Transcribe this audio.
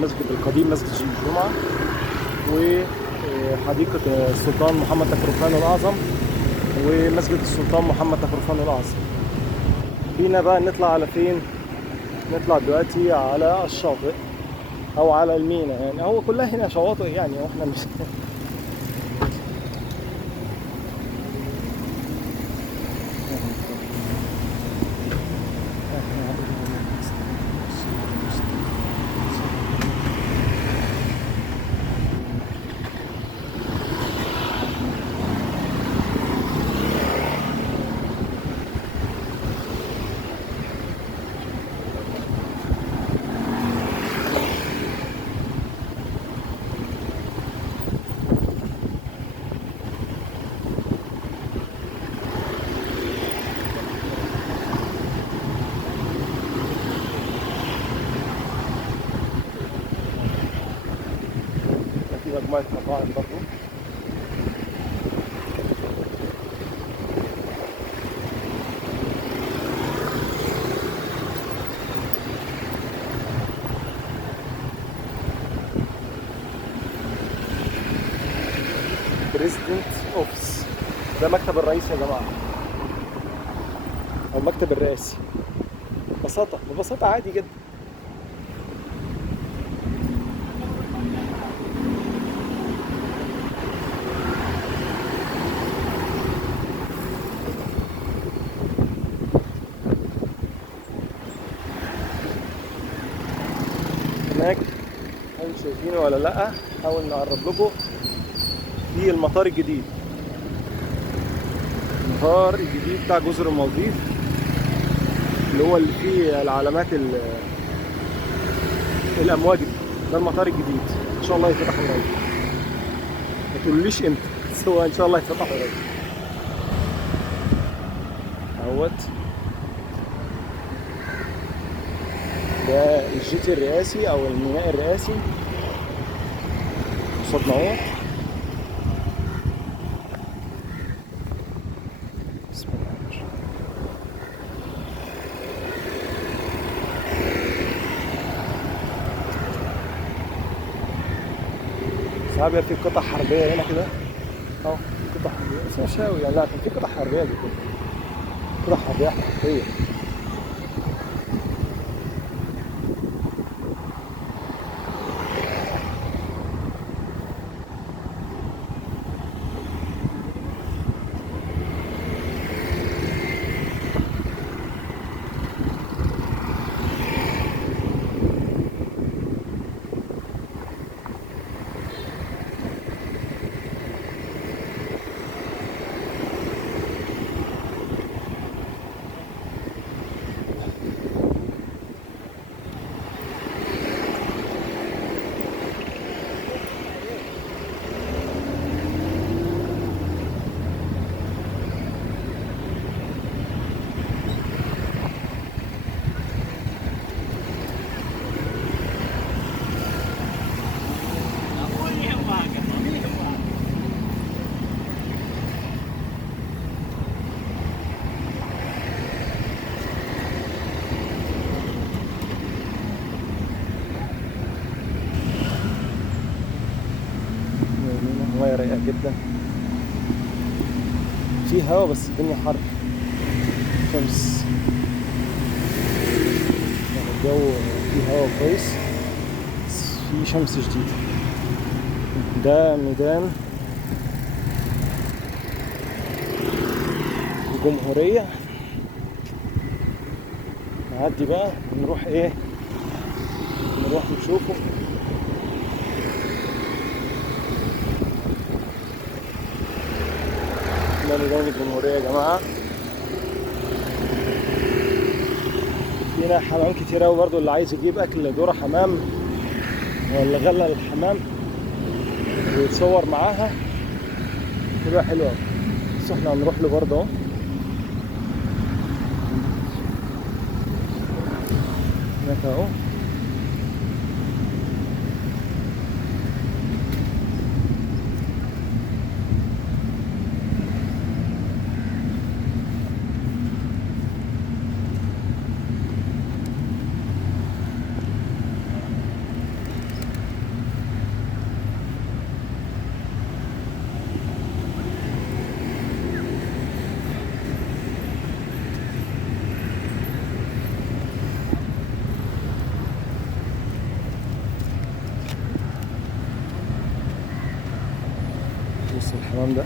المسجد القديم مسجد الجمعة، وحديقة السلطان محمد تكرفان الأعظم، ومسجد السلطان محمد تكرفان الأعظم. بينا بقى نطلع على فين؟ نطلع دلوقتي على الشاطئ أو على المينا، يعني هو كلها هنا شواطئ يعني، واحنا مش في مجموعة مطاعم برضه. بريزيدنت اوفيس، ده مكتب الرئيس يا جماعة، أو المكتب الرئاسي. ببساطة عادي جدا. هناك انتوا شايفينه ولا لأ؟ حاول نقرب لكم. في المطار الجديد، المطار الجديد بتاع جزر المالديف، اللي هو اللي فيه العلامات الأمواج دي. ده المطار الجديد، إن شاء الله يتفتح قريب. ما تقوليش إمتى، بس هو إن شاء الله يتفتح قريب. اهوت ده الجيت الرئاسي أو الميناء الرئاسي قصادنا اهوت. بسم الله ما شاء الله. ساعات بيبقى في قطع حربية هنا كده اهو، في قطع حربية بس مش قوي يعني، لا كان في قطع حربية دي كده، قطع حربية حقيقية. المية رايقة جدا، في هوا بس الدنيا حر، شمس يعني، الجو فيه هوا كويس بس في شمس شديدة. ده ميدان الجمهورية. نعدي بقى نروح ايه، نروح نشوفه. ده ميدان الجمهورية يا جماعة. فينا حمام كتير أوي برضه، اللي عايز يجيب أكل ذرة حمام ولا غلة الحمام ويتصور معاها تبقى حلوة أوي. بس احنا هنروح له برضه اهو، هناك اهو. الفندق.